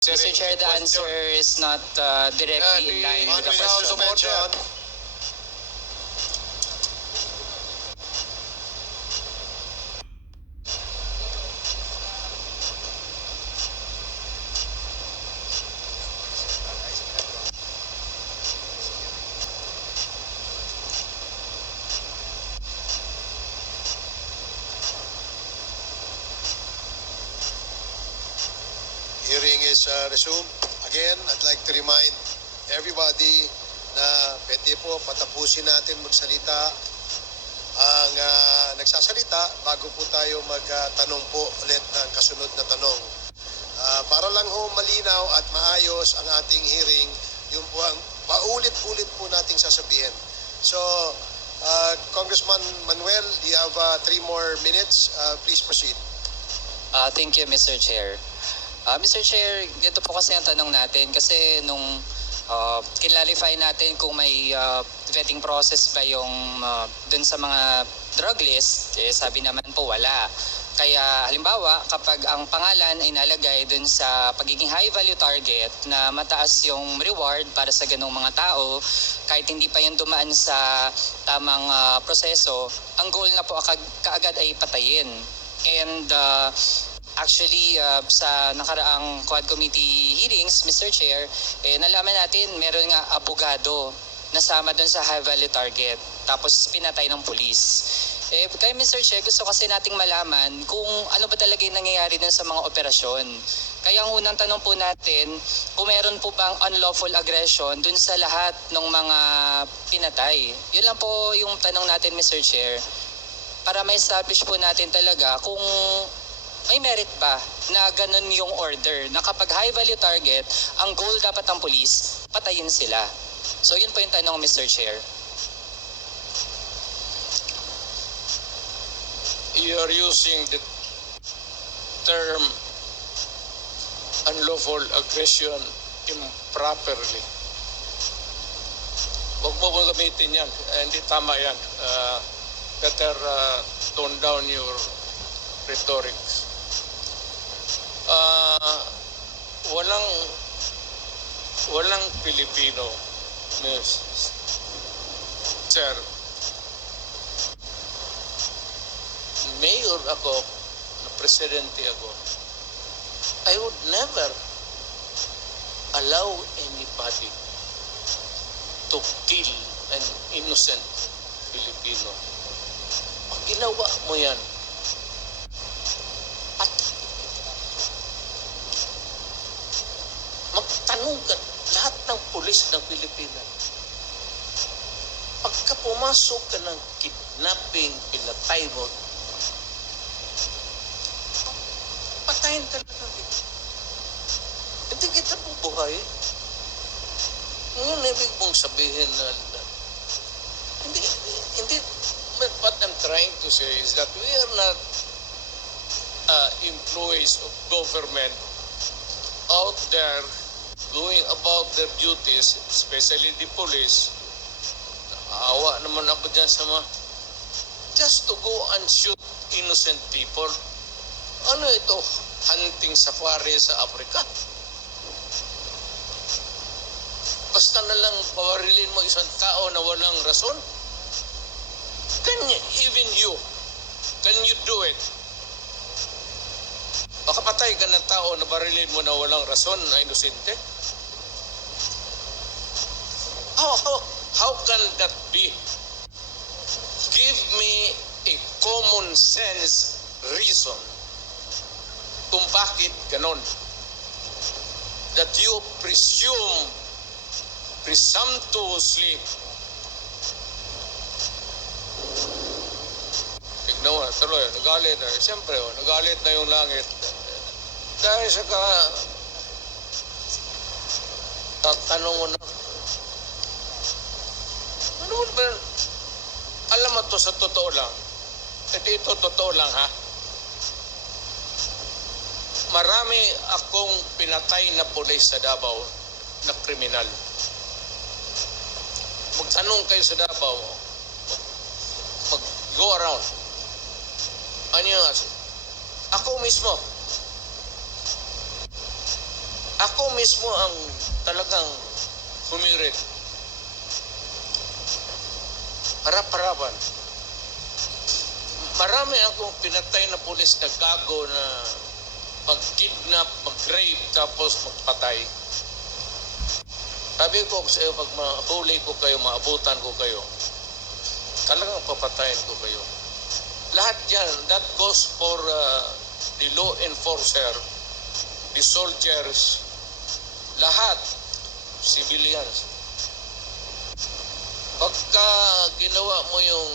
Mr. Chair, the answer is not directly in line with the question. Hearing is resumed. Again, I'd like to remind everybody na pwede po patapusin natin magsalita ang nagsasalita bago po tayo magtanong po ulit ng kasunod na tanong. Para lang ho malinaw at maayos ang ating hearing, yung po ang paulit-ulit po nating sasabihin. So, Congressman Manuel, you have 3 more minutes. Please proceed. Thank you, Mr. Chair. Mr. Chair, ganito po kasi ang tanong natin kasi nung kinlarify natin kung may vetting process ba yung dun sa mga drug list, sabi naman po wala. Kaya halimbawa, kapag ang pangalan ay nalagay dun sa pagiging high value target na mataas yung reward para sa ganung mga tao, kahit hindi pa yun dumaan sa tamang proseso, ang goal na po kaagad ay patayin. And actually, sa nakaraang Quad Committee hearings, Mr. Chair, nalaman natin meron nga abogado nasama doon sa high value target tapos pinatay ng pulis. Kaya Mr. Chair, gusto kasi nating malaman kung ano ba talaga yung nangyayari dun sa mga operasyon. Kaya ang unang tanong po natin, kung meron po bang unlawful aggression dun sa lahat ng mga pinatay. Yun lang po yung tanong natin, Mr. Chair, para ma-establish po natin talaga kung may merit ba na ganun yung order na kapag high value target, ang goal dapat ng police, patayin sila. So yun po yung tanong, Mr. Chair. You are using the term unlawful aggression improperly. Huwag mo gamitin yan. Hindi tama yan. Better tone down your rhetorics. Walang Pilipino, Sir. Mayor ako, na presidente ako, I would never allow anybody to kill an innocent Filipino. Pag ginawa mo yan, at magtanong ka lahat ng pulis ng Pilipinas. Pagka pumasok ka ng kidnapping, pinatay mo, patayin talaga kita. Hindi kita bubuhay. Ngayon, ibig mong sabihin na hindi, what I'm trying to say is that we are not employees of government out there going about their duties, especially the police. Awa naman ako dyan sa mga just to go and shoot innocent people. Ano ito? Hunting safari sa Africa? Basta na lang pawarilin mo isang tao na walang rason? Even you, can you do it? Makapatay ka ng tao na barilin mo na walang rason na inosente? How can that be? Give me a common sense reason kung bakit ganon. That you presumptuously, tignan mo, tuloy, nagalit na. Siyempre, nagalit na yung langit. Dahil sa tatanong mo na, ano ba, alam mo to sa totoo lang, ito totoo lang ha, marami akong pinatay na pulis sa Davao na kriminal. Magtanong kayo sa Davao, mag-go around. Ano yung ako mismo, Ako mismo ang talagang humirit. Harap-harapan. Marami akong pinatay na pulis na gago na mag-kidnap, mag-rape, tapos magpatay. Sabi ko sa iyo, pag mahuli ko kayo, maabutan ko kayo, talagang papatayin ko kayo. Lahat yan, that goes for the law enforcer, the soldiers, lahat, civilians. Pagka ginawa mo yung,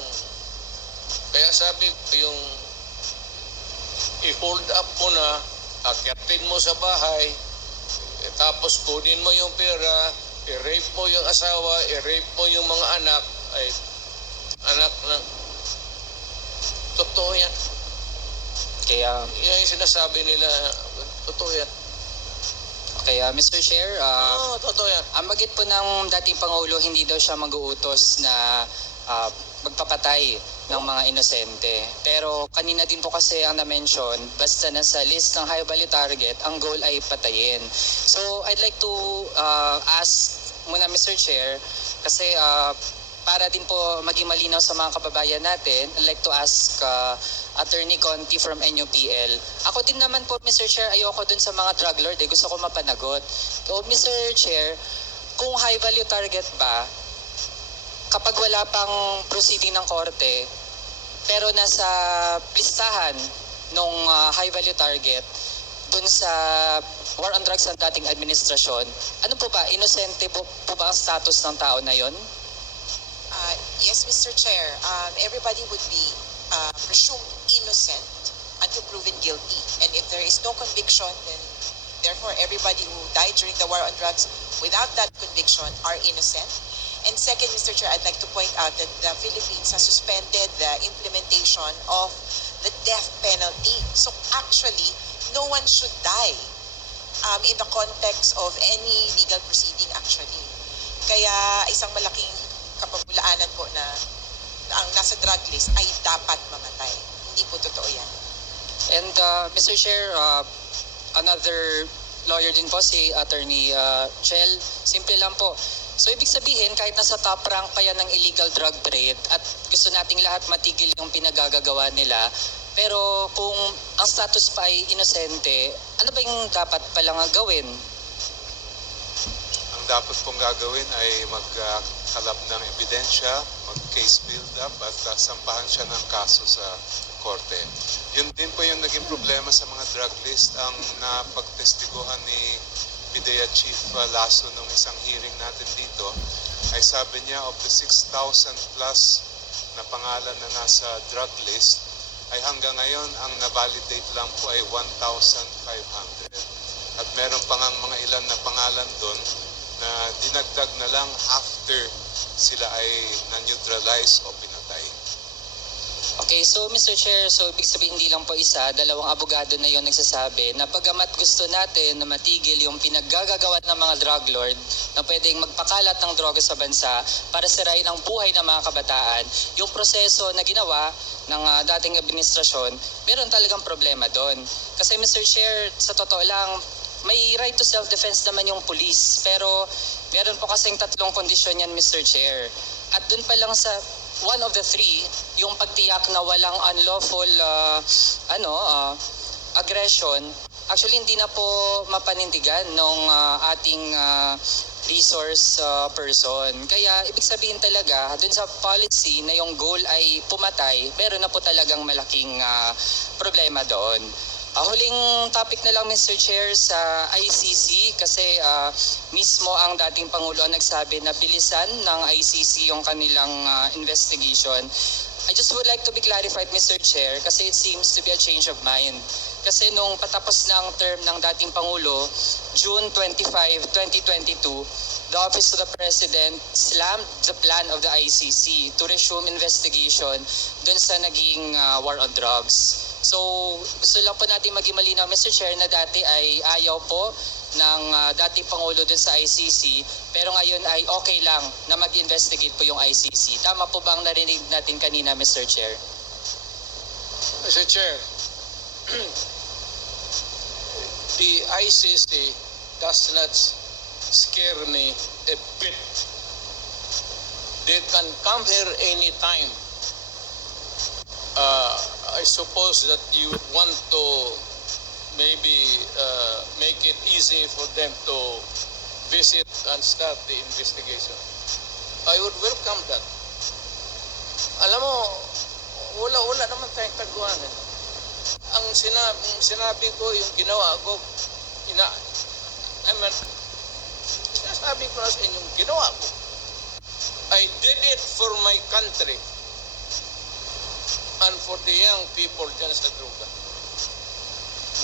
kaya sabi ko yung i-hold up mo na, akyatin mo sa bahay, tapos kunin mo yung pera, i-rape mo yung asawa, i-rape mo yung mga anak, ay anak na, totoo yan. Kaya, Yan yung sinasabi nila, totoo yan. kaya Mr. Chair, Oo, totoo yan. ang bagit po ng dating Pangulo, hindi daw siya mag-uutos na magpapatay ng mga inosente. Pero kanina din po kasi ang na-mention, basta nasa list ng high value target, ang goal ay patayin. So I'd like to ask muna Mr. Chair, kasi para din po maging malinaw sa mga kababayan natin, I'd like to ask Attorney Conti from NUPL. Ako din naman po, Mr. Chair, ayoko dun sa mga drug lord, gusto ko mapanagot. So, Mr. Chair, kung high value target ba, kapag wala pang proceeding ng korte, pero nasa listahan ng high value target, dun sa war on drugs ng dating administrasyon, ano po ba, inosente po ba ang status ng tao na yon? Yes, Mr. Chair. Everybody would be presumed innocent until proven guilty. And if there is no conviction, then therefore everybody who died during the war on drugs without that conviction are innocent. And second, Mr. Chair, I'd like to point out that the Philippines has suspended the implementation of the death penalty. So actually, no one should die in the context of any legal proceeding actually. Kaya isang malaking kapabulaanan po na ang nasa drug list ay dapat mamatay. Hindi po totoo yan. And Mr. Chair, another lawyer din po, si Attorney Chel. Simple lang po. So ibig sabihin, kahit nasa top rank pa yan ng illegal drug trade at gusto nating lahat matigil yung pinagagagawa nila, pero kung ang status pa ay inosente, ano ba yung dapat palang gawin? Ang dapat pong gagawin ay magkalap ng ebidensya, mag-case build-up at sampahan siya ng kaso sa korte. Yun din po yung naging problema sa mga drug list. Ang napagtestiguhan ni PIDEA Chief Lasso nung isang hearing natin dito ay sabi niya of the 6,000 plus na pangalan na nasa drug list ay hanggang ngayon ang na-validate lang po ay 1,500. At meron pang mga ilan na pangalan doon na dinagdag na lang after sila ay na-neutralize o pinatay. Okay, so Mr. Chair, so ibig sabihin hindi lang po isa, dalawang abogado na yon nagsasabi na pagamat gusto natin na matigil yung pinaggagawa ng mga drug lord na pwedeng magpakalat ng droga sa bansa para sirain ang buhay ng mga kabataan, yung proseso na ginawa ng dating administrasyon, meron talagang problema doon. Kasi Mr. Chair, sa totoo lang, may right to self-defense naman yung police, pero meron po kasing tatlong kondisyon yan, Mr. Chair. At doon pa lang sa one of the three, yung pagtiyak na walang unlawful aggression, actually hindi na po mapanindigan ng ating resource person. Kaya ibig sabihin talaga, dun sa policy na yung goal ay pumatay, meron na po talagang malaking problema doon. Huling topic na lang, Mr. Chair, sa ICC kasi mismo ang dating Pangulo ang nagsabi na bilisan ng ICC yung kanilang investigation. I just would like to be clarified, Mr. Chair, kasi it seems to be a change of mind. Kasi nung patapos na ang term ng dating Pangulo, June 25, 2022, the Office of the President slammed the plan of the ICC to resume investigation dun sa naging war on drugs. So, gusto lang po natin maging malinaw, Mr. Chair, na dati ay ayaw po ng dating Pangulo dun sa ICC, pero ngayon ay okay lang na mag-investigate po yung ICC. Tama po bang narinig natin kanina, Mr. Chair? Mr. Chair, the ICC does not scare me a bit. They can come here anytime. I suppose that you want to maybe make it easy for them to visit and start the investigation. I would welcome that. Alam mo, wala naman tayong taguan eh. Ang sinabi ko, yung ginawa ko, sinasabi ko na sa inyong ginawa ko. I did it for my country and for the young people dyan sa droga.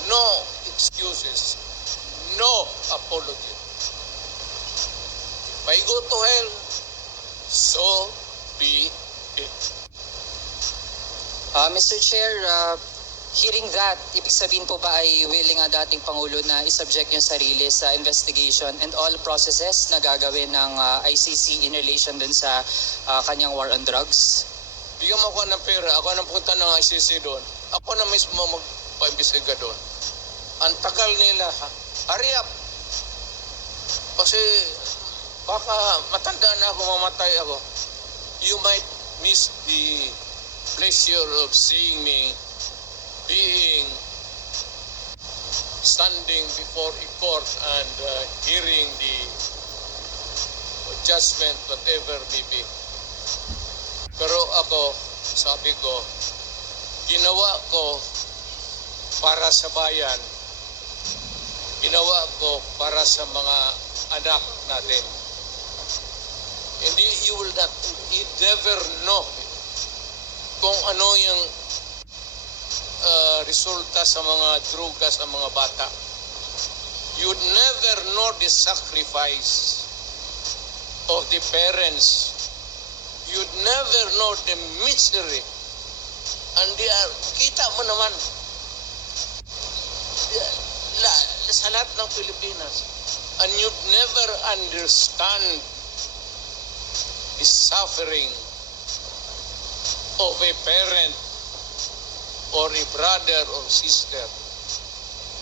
No excuses. No apology. If I go to hell, so be it. Mr. Chair, hearing that, ibig sabihin po ba ay willing ang dating Pangulo na isubject yung sarili sa investigation and all processes na gagawin ng ICC in relation dun sa kanyang war on drugs? Bigyan mo ako ng pera, ako nang punta ng ICC doon. Ako na mismo magpa-imbestiga doon. Ang tagal nila, hurry up. Kasi baka matanda na ako, mamatay ako. You might miss the pleasure of seeing me being standing before a court and hearing the judgment, whatever may be. Pero ako, sabi ko, ginawa ko para sa bayan, ginawa ko para sa mga anak natin. Hindi, you never know kung ano yung resulta sa mga droga sa mga bata. You never know the sacrifice of the parents. You'd never know the misery. And kita mo naman, sa lahat ng Pilipinas. And you'd never understand the suffering of a parent or a brother or sister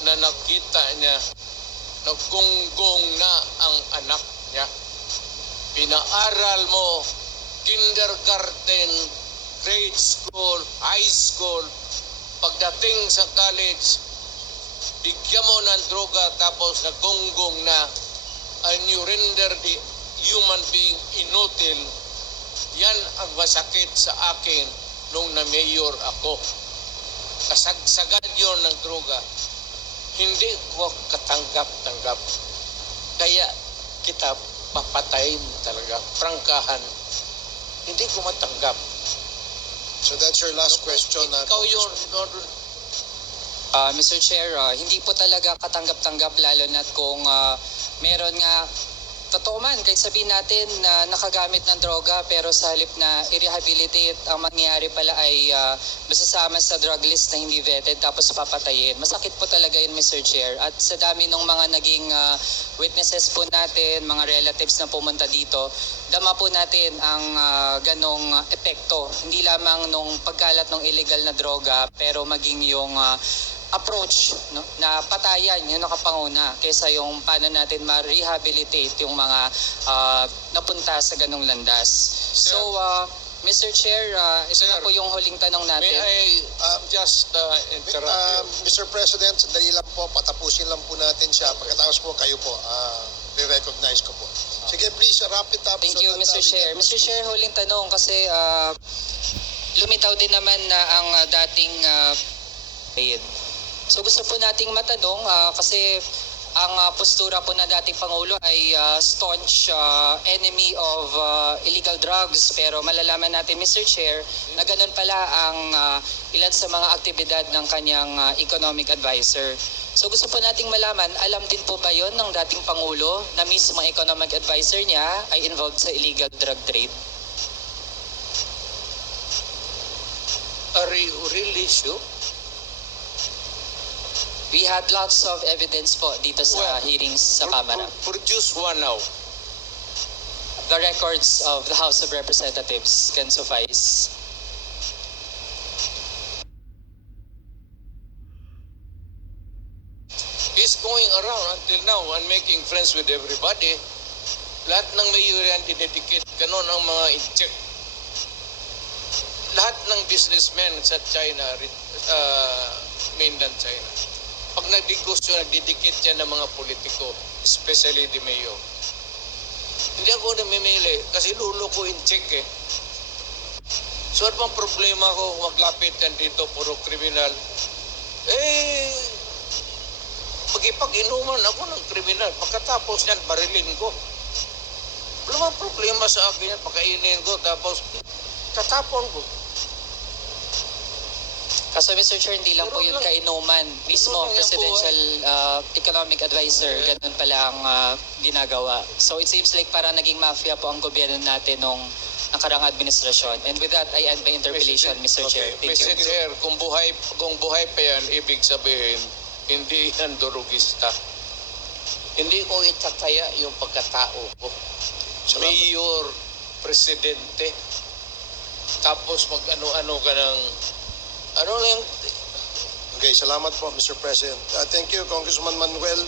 na nakita niya, naggunggong na ang anak niya. Pinaaral mo, kindergarten, grade school, high school, pagdating sa college, bigyan mo ng droga tapos nagunggong na, and you render the human being inutil. Yan ang masakit sa akin nung na-mayor ako. Kasagsagan yun ng droga. Hindi ko katanggap-tanggap. Kaya kita papatayin talaga. Prangkahan. Hindi ko matanggap. So that's your last question. Ikaw yun. Mr. Chair, hindi po talaga katanggap-tanggap lalo na kung meron nga, totoo man, kahit sabihin natin na nakagamit ng droga pero sa halip na i-rehabilitate, ang mangyayari pala ay masasama sa drug list na hindi vetted tapos papatayin. Masakit po talaga yun, Mr. Chair. At sa dami ng mga naging witnesses po natin, mga relatives na pumunta dito, dama po natin ang ganong epekto. Hindi lamang nung pagkalat ng illegal na droga pero maging yung approach, no, na patayan yung nakapanguna kaysa yung paano natin ma-rehabilitate yung mga napunta sa ganong landas. So, Mr. Chair, ito na po yung huling tanong natin. May I just interrupt you? Mr. President, sandali lang po, patapusin lang po natin siya. Pagkatapos po, kayo po, re-recognize ko po. Sige, please, wrap it up. Thank you, Mr. Chair. Mr. Chair, huling tanong kasi lumitaw din naman na ang dating paid. So gusto po nating matanong kasi ang postura po na dating Pangulo ay staunch enemy of illegal drugs, pero malalaman natin, Mr. Chair, na ganun pala ang ilan sa mga aktibidad ng kanyang economic advisor. So gusto po nating malaman, alam din po ba yon ng dating Pangulo na mismo economic advisor niya ay involved sa illegal drug trade? Are you really sure? We had lots of evidence po dito sa hearings sa Kamara. Produce one now. The records of the House of Representatives can suffice. He's going around until now. now and making friends with everybody. Lahat ng mayor yan dinedicate. Ganon ang mga in-check. Lahat ng businessmen sa China, mainland China, pag nagdegosyo, nagdidikit yan ng mga politiko, especially the mayor. Hindi ako namimili kasi lulo ko in-check eh. So ano bang problema ko kung maglapit yan dito, puro kriminal? Eh, pag-inuman ako ng kriminal, pagkatapos yan, barilin ko. Wala bang problema sa akin yan, pakainin ko, tapos tatapon ko. Kaso Mr. Chair, hindi lang po yun kainuman. Mismo, lang yan po, Presidential Economic Advisor, ganun pala ang ginagawa. So it seems like parang naging mafia po ang gobyerno natin nung nakarang administrasyon. And with that, I end my interpellation, Mr. Chair. Thank Mr. you. Chair, kung buhay pa yan, ibig sabihin, hindi yan durugista. Hindi ko itataya yung pagkatao ko. Mayor, presidente, tapos mag-ano-ano ka ng, ano lang, Okay, salamat po, Mr. President. Thank you, Congressman Manuel.